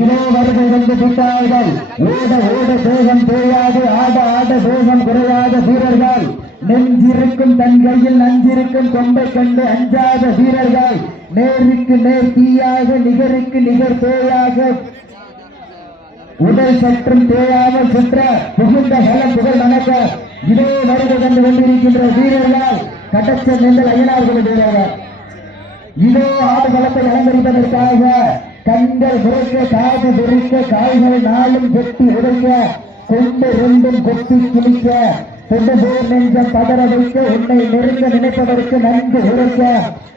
இருபது வந்து விட்டார்கள் ஓட ஓட தேயாது ஆட ஆட குறையாத வீரர்கள். நெஞ்சிருக்கும் தன் கையில் நஞ்சிருக்கும் கொம்பை கண்டு அஞ்சாத வீரர்கள். நேருக்கு நேர் தீயாக நிகருக்கு நிகர் தேயாக உடல் சற்றும் தேயாமல் சுற்ற புகுந்த பலம் புகழ் நடக்க இதே வருகை கண்டு கொண்டிருக்கின்ற வீரர்கள். கடச்ச நெந்தல் ஐயனார்களுடைய இதோ ஆடுகளத்தை அலங்கரிப்பதற்காக கண்கள் முறைக்க காது விரிக்க காய்கள் நாளும் வெட்டி உடைக்க கொண்டு ரெண்டும் கொத்தி குளிக்க கொண்டு போர் நெஞ்சம் பதற வைக்க உன்னை நெருங்க நினைப்பதற்கு நன்கு உரைக்க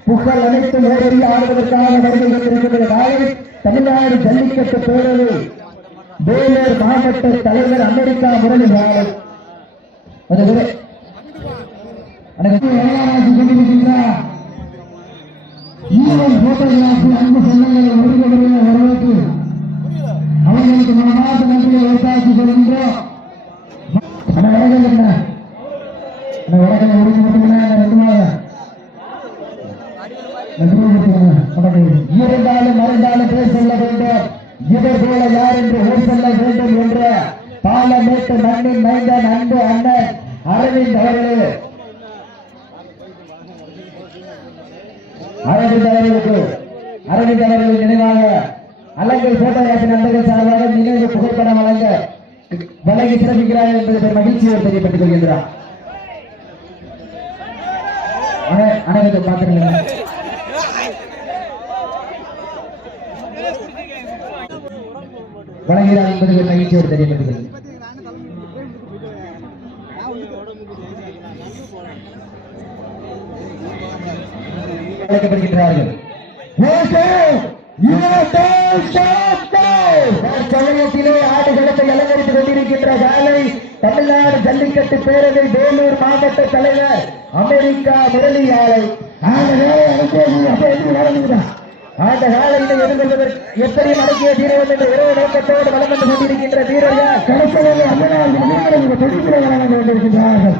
புகழ் அனைத்து நேரடி ஆடுவதற்காக வருகை கொண்டிருக்கின்ற நாளை தமிழ்நாடு ஜல்லிக்கட்டு பேரவை வேலூர் மாவட்ட தலைவர் அமெரிக்கா முரளி பாலன் அனைவரும் கொண்டிருக்கின்றார் ஈரோடு போட்டோகிராஃபி அன்பு சொந்தங்களை ஒருவருடைய வரவேற்று அவர்களுக்கு மனமார்ந்த நன்றியை உரைத்தாக்கி கொள்கின்றோம் அண்ணா வணக்கம் என்ன? அண்ணா வணக்கம் உறுதி இருந்தாலும் மறைந்தாலும் பேர் சொல்ல வேண்டும். இவர் போல யார் என்று ஊர் சொல்ல வேண்டும் என்ற பாலமேட்டு மண்ணின் மைந்தன் அன்பு அண்ணன் அரவிந்த் அவர்களே. அரவிந்த் அவர்களுக்கு அரவிந்த் அவர்களின் நினைவாக அலங்கை போட்டோகிராபி நண்பர்கள் சார்பாக நினைவு புகைப்படம் வழங்க வழங்கி சிறப்பிக்கிறார்கள் என்பதை மகிழ்ச்சியோடு தெரியப்பட்டுக் கொள்கின்றார் அனை- அனைவருக்கும் பார்த்துருங்க வழங்குகிறார் என்பது மகிழ்ச்சியோடு தெரியப்பட்டுக் கொள்கிறது அழைக்கப்படுகின்றார்கள். சமயத்திலே ஆடுகளத்தை அலங்கரித்துக் கொண்டிருக்கின்ற காலை தமிழ்நாடு ஜல்லிக்கட்டு பேரவை வேலூர் மாவட்ட தலைவர் அமெரிக்கா முரளி ஆலை. அந்த எதிர்கொள்வதற்கு எப்படி மடக்கிய தீரவன் என்ற இரவு நோக்கத்தோடு வளம் வந்து கொண்டிருக்கின்ற வீரர்கள்? கடைசியில் அம்மனார்கள் தொழில்துறை வழங்க இருந்தாலும்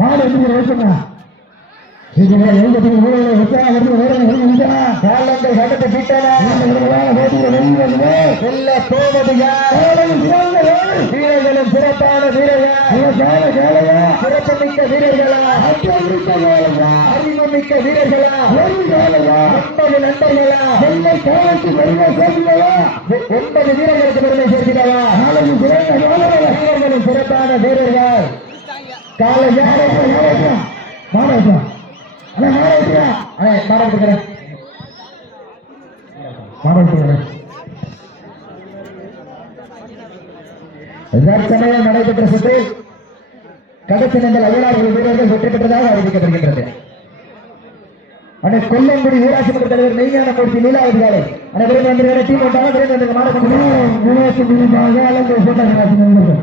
மாடு என்று சிறப்பான வீரர்கள் சிறப்புமிக்க வீரர்களா அறிவுமிக்க வீரர்களா ஒன்பது நண்பர்களா ஒன்பது வீரர்களுக்கு பெருமை சேர்க்கிறவா வீரர்களும் சிறப்பான வீரர்கள் காலையா? யாரும் மாணவர்கள் அண்ணா நடைபெற்ற சுற்று கடைசி நங்கள் அயலாளர்கள் வீரர்கள் வெற்றி பெற்றதாக அறிவிக்கப்படுகின்றது அனை கொல்லங்குடி ஊராட்சி மன்ற தலைவர் மெய்ஞான மூர்த்தி லீலாவதி காலை அனைவரும் வந்து டீம் ஒன்றாக விரைந்து வந்து மாணவர்கள் அலங்கை போட்டாங்க நண்பர்கள்